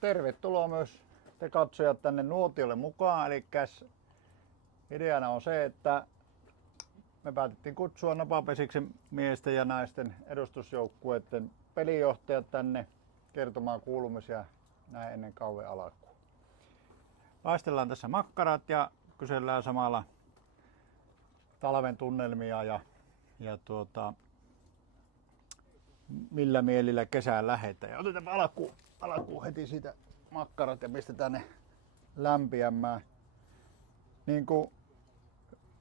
Tervetuloa myös te katsojat tänne nuotiolle mukaan. Eli ideana on se, että me päätettiin kutsua Napapesiksen miesten ja naisten edustusjoukkueiden pelijohtajat tänne kertomaan kuulumisia näin ennen kauden alkuun. Paistellaan tässä makkarat ja kysellään samalla talven tunnelmia ja millä mielillä kesään lähdetään. Ja otetaan alkuun heti siitä makkarat ja pistetään ne lämpiämään. Niin kuin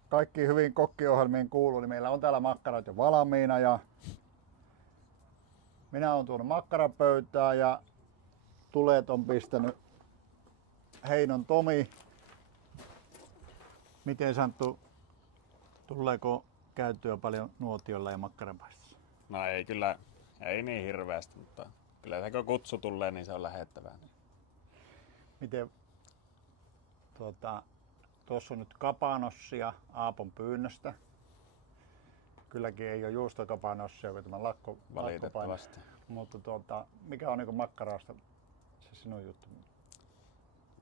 kaikki hyvin kokkiohjelmiin kuuluu, niin meillä on täällä makkarat jo valmiina ja minä olen tuonut makkarapöytää ja tulet on pistänyt Heinon Tomi. Miten Santtu, tuleeko käytyä paljon nuotiolla ja makkaranpaistossa? No ei niin hirveästi, mutta kyllä se kun kutsu tulee, niin se on lähettävää. Miten tuossa on nyt kapanossia Aapon pyynnöstä. Kylläkin ei ole juustokapanossia, kun tämä lakko Valitettavasti. Mutta mikä on niin makkarasta se sinun juttu?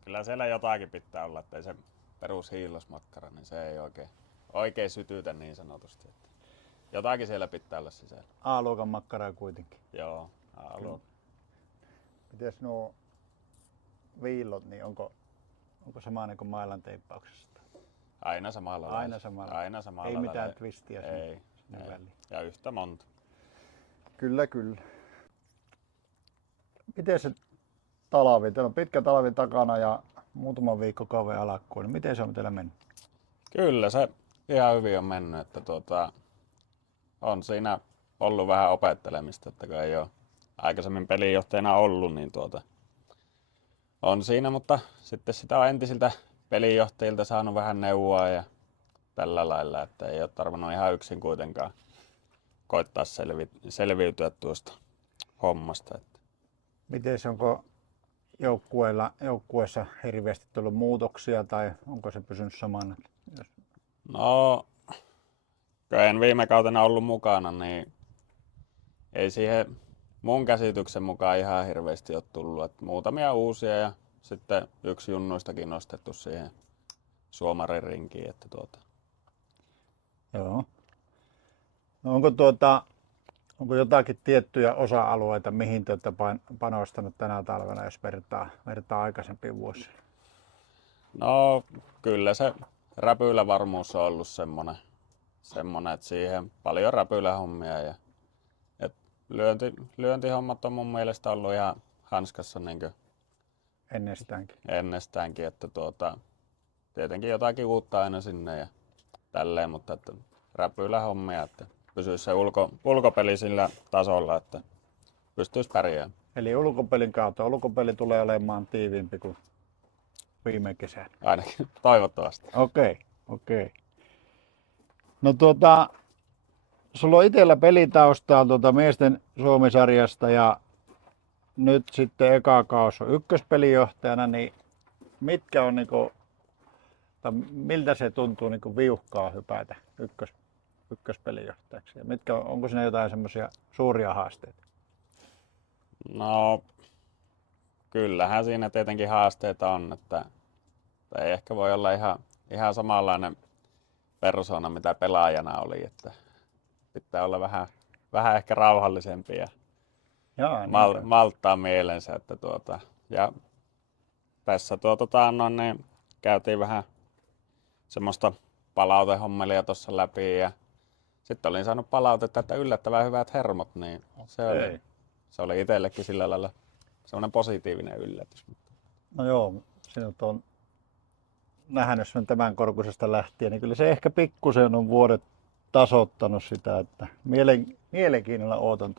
Kyllä siellä jotakin pitää olla, ettei se perus hiillosmakkara, niin se ei oikein sytytä niin sanotusti. Että jotakin siellä pitää olla sisällä. A-luokan makkaraa kuitenkin. Joo, A-luokan. Mites nuo viillot, niin onko sama niin kuin mailan teippauksessa? Aina samalla lailla. Aina samalla ei mitään lailla. twistiä Ei. väliin. Ja yhtä monta. Kyllä. Miten se talvi? Teillä on pitkä talvi takana ja muutama viikko kauden alkuun. Niin miten se on teillä mennyt? Kyllä se ihan hyvin on mennyt. Että on siinä ollut vähän opettelemista, että kun ei ole aikaisemmin pelinjohtajana ollut, niin on siinä, mutta sitten sitä on entisiltä pelinjohtajilta saanut vähän neuvoa ja tällä lailla, että ei ole tarvinnut ihan yksin kuitenkaan koittaa selviytyä tuosta hommasta. Miten se, onko joukkueessa hirveästi tullut muutoksia tai onko se pysynyt samana? No, kun en viime kautena ollut mukana, niin ei siihen mun käsityksen mukaan ihan hirveästi ole tullut. Että muutamia uusia ja sitten yksi junnuistakin nostettu siihen Suomarin rinkiin. Että Joo. No onko jotakin tiettyjä osa-alueita, mihin te olette panostanut tänä talvena, jos vertaa aikaisempiin vuosiin? No, kyllä se räpylävarmuus on ollut semmoinen, että siihen paljon räpylähommia ja lyöntihommat on mun mielestä ollut ihan hanskassa niin ennestäänkin, että tietenkin jotakin uutta aina sinne ja tälleen, mutta että räpylähommia, että pysyisi se ulkopeli sillä tasolla, että pystyisi pärjäämään. Eli ulkopelin kautta. Ulkopeli tulee olemaan tiiviimpi kuin viime kesänä. Ainakin toivottavasti. Okei. No sulla on itsellä pelitaustaa miesten Suomi-sarjasta ja nyt sitten eka kausi on ykköspelijohtajana, niin mitkä on miltä se tuntuu viuhkaa hypätä ykköspelijohtajaksi? Ja onko siinä jotain semmoisia suuria haasteita? No, kyllähän siinä tietenkin haasteita on, että ei ehkä voi olla ihan samanlainen persona mitä pelaajana oli, että pitää olla vähän ehkä rauhallisempi ja malttaa mielensä, että ja tässä niin käytiin vähän semmoista palautehommelia tuossa läpi ja sitten olin saanut palautetta, että yllättävän hyvät hermot, niin se oli itsellekin sillä lailla semmoinen positiivinen yllätys. No joo, sinut on nähnyt sen tämän korkuisesta lähtien, niin kyllä se ehkä pikkusen on vuodet tasoittanut sitä, että mielenkiinnolla ootan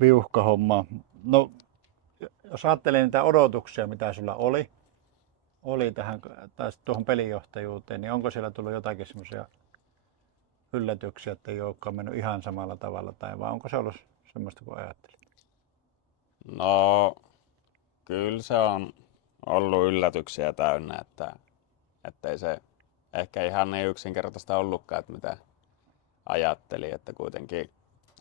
viuhkahommaa. No, jos ajattelee niitä odotuksia, mitä sulla oli tähän tai tuohon pelijohtajuuteen, niin onko siellä tullut jotakin semmoisia yllätyksiä, että ei olekaan mennyt ihan samalla tavalla, tai vai onko se ollut semmoista kuin ajattelit? No, kyllä se on ollut yllätyksiä täynnä, että ei se ehkä ihan niin yksinkertaista ollutkaan, että mitä ajattelin, että kuitenkin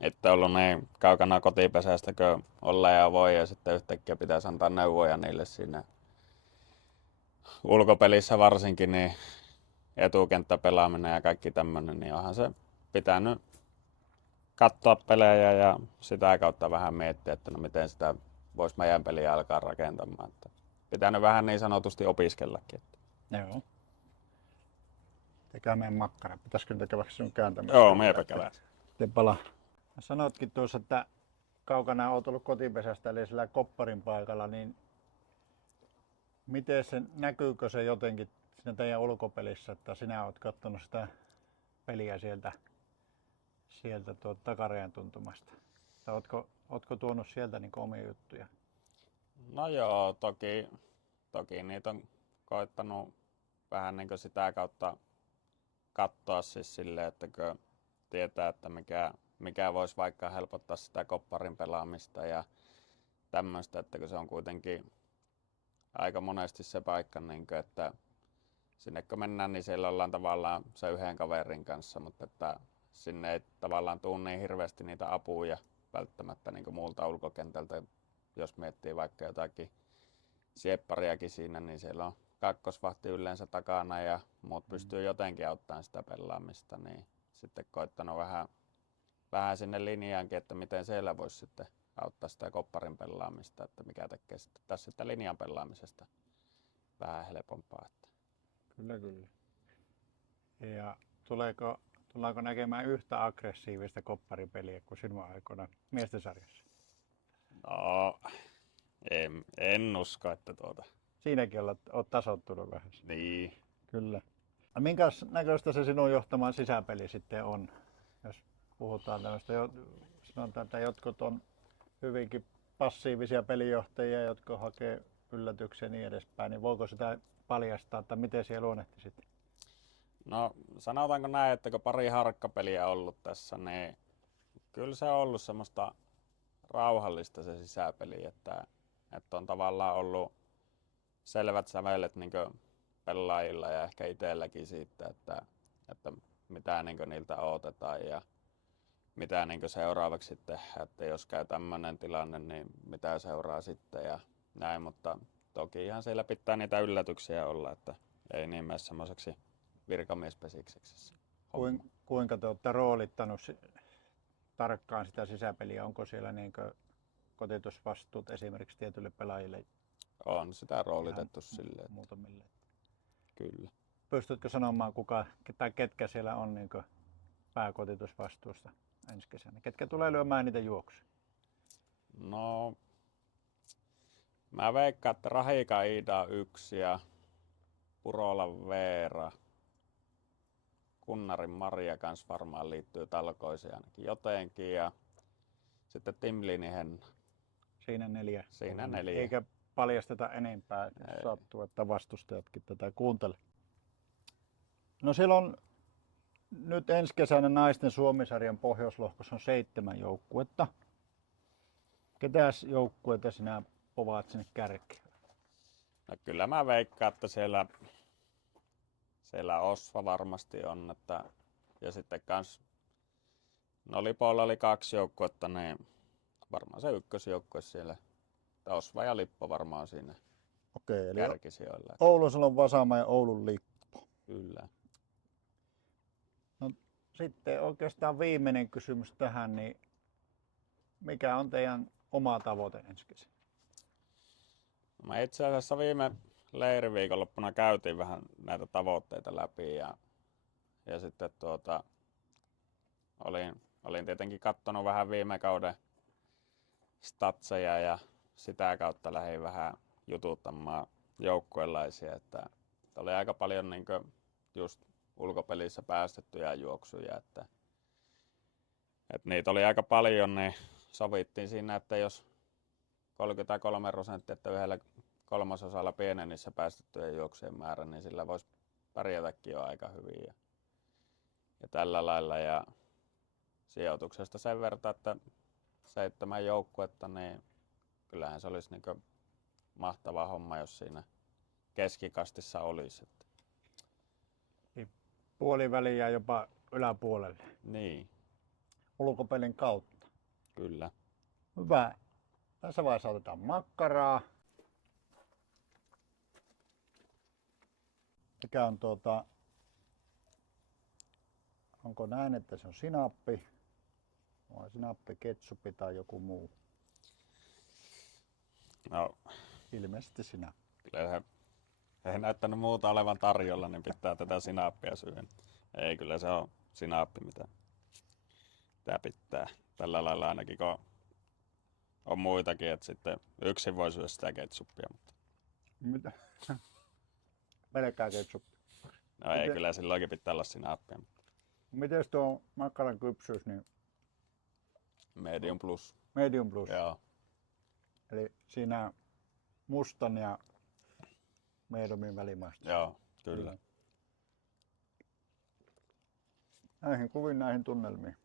Että ollut niin kaukana kotipesästä kuin olla ja voi, ja sitten yhtäkkiä pitäisi antaa neuvoja niille siinä ulkopelissä varsinkin, niin etukenttäpelaaminen ja kaikki tämmöinen, niin onhan se pitänyt katsoa pelejä ja sitä kautta vähän miettiä, että no miten sitä voisi meidän peliä alkaa rakentamaan. Että pitänyt vähän niin sanotusti opiskellakin. Joo. Tekää meidän makkara. Pitäisikö niitä käydä sinun kääntämässä? Joo, meipä käydään. Sitten palaa. Sanoitkin tuossa, että kaukana olet ollut kotipesästä eli sillä kopparin paikalla, niin miten se, näkyykö se jotenkin siinä teidän ulkopelissä, että sinä olet katsonut sitä peliä sieltä takarajan tuntumasta? Tai ootko tuonut sieltä niin omia juttuja? No joo, toki niitä on koittanut vähän niin sitä kautta katsoa siis silleen, että kun tietää, että mikä voisi vaikka helpottaa sitä kopparin pelaamista ja tämmöistä, että kun se on kuitenkin aika monesti se paikka, niin kuin, että sinne kun mennään, niin siellä ollaan tavallaan se yhden kaverin kanssa, mutta että sinne ei tavallaan tule niin hirveästi niitä apuja välttämättä niin kuin muulta ulkokentältä. Jos miettii vaikka jotakin sieppariakin siinä, niin siellä on kakkosvahti yleensä takana ja muut pystyy jotenkin auttamaan sitä pelaamista, niin sitten koittanut vähän sinne linjaankin, että miten siellä voisi sitten auttaa sitä kopparin pelaamista, että mikä tekee sitten tässä sitä linjan pelaamisesta vähän helpompaa. Kyllä. Ja tullaanko näkemään yhtä aggressiivista kopparipeliä kuin sinun aikoina miesten sarjassa? No, en usko, että Siinäkin olet tasoittunut vähän. Niin. Kyllä. No minkäs näköistä se sinun johtaman sisäpeli sitten on? Jos puhutaan tämmöistä, sanotaan, että jotkut on hyvinkin passiivisia pelijohtajia, jotka hakee yllätyksiä ja niin edespäin, niin voiko sitä paljastaa, että miten siellä luonnehtisit? No sanotaanko näin, että kun pari harkkapeliä ollut tässä, niin kyllä se on ollut semmoista rauhallista se sisäpeli, että on tavallaan ollut selvät sävelet niin pelaajilla ja ehkä itselläkin siitä, että mitä niin niiltä odotetaan ja mitä niin seuraavaksi sitten tehdään, että jos käy tämmöinen tilanne, niin mitä seuraa sitten ja näin, mutta toki ihan siellä pitää niitä yllätyksiä olla, että ei niin mene semmoiseksi virkamiespekikseksi. Kuinka te olette roolittanut tarkkaan sitä sisäpeliä? Onko siellä niin kotitusvastuut esimerkiksi tietyille pelaajille? On sitä roolitettu silleen. Muutamille. Kyllä. Pystytkö sanomaan ketkä siellä on niin pääkotitusvastuusta ensi kesänä? Ketkä tulee lyömään niitä juoksuja? No, mä veikkaan, että Rahika Iida 1 ja Purolan Veera, Kunnarin Maria kanssa varmaan liittyy talkoisiin ainakin jotenkin ja sitten Timlini Henna. Siinä 4. Siinä 4. Eikä paljasteta enempää, jos sattuu, että vastustajatkin tätä kuuntele. No siellä on nyt ensi kesänä naisten Suomi-sarjan pohjoislohkossa on 7 joukkuetta. Ketäs joukkueita sinä povaat sinne kärkeen? No kyllä mä veikkaan, että siellä Osva varmasti on, että ja sitten kans no Lipolla oli 2 joukkuetta, niin varmaan se ykkösjoukkue siellä. Osva ja Lippo varmaan siinä. Okei, eli kärkisijoilla. Oulun Vasama ja Oulun Lippo. Kyllä. No, sitten oikeastaan viimeinen kysymys tähän, niin mikä on teidän oma tavoite ensi kesänä? Mä itse asiassa viime leiriviikonloppuna käytiin vähän näitä tavoitteita läpi ja sitten olin tietenkin katsonut vähän viime kauden statseja ja sitä kautta lähdin vähän jututtamaan joukkuelaisia, että oli aika paljon niin just ulkopelissä päästettyjä juoksuja, että niitä oli aika paljon, niin sovittiin siinä, että jos 33%, että yhdellä kolmasosalla pienenissä päästettyjen juoksujen määrä, niin sillä voisi pärjätäkin jo aika hyvin ja tällä lailla ja sijoituksesta sen verran, että 7 joukkuetta, niin kyllähän se olisi niin mahtava homma, jos siinä keskikastissa olisi. Puoliväliin ja jopa yläpuolelle. Niin. ulkopelin kautta. Kyllä. Hyvä. Tässä vaiheessa otetaan makkaraa. Mikä on onko näin, että se on sinappi? Vai sinappi, ketsuppi tai joku muu? No, Ilmeisesti sinappi. kyllä se ei näyttänyt muuta olevan tarjolla, niin pitää tätä sinaappia syödä. Ei, kyllä se on sinaappi, mitä pitää. Tällä lailla ainakin, kun on muitakin, että sitten yksin voi syödä sitä ketsuppia. Mutta Mitä? Pelkkää ketsuppi. no ei, Miten- kyllä silloinkin pitää olla sinaappia. Miten tuo makkaran kypsyys, niin Medium plus. medium plus? Joo, Eli siinä mustan ja mediumin välimaasto. joo, kyllä. Näihin kuviin, näihin tunnelmiin.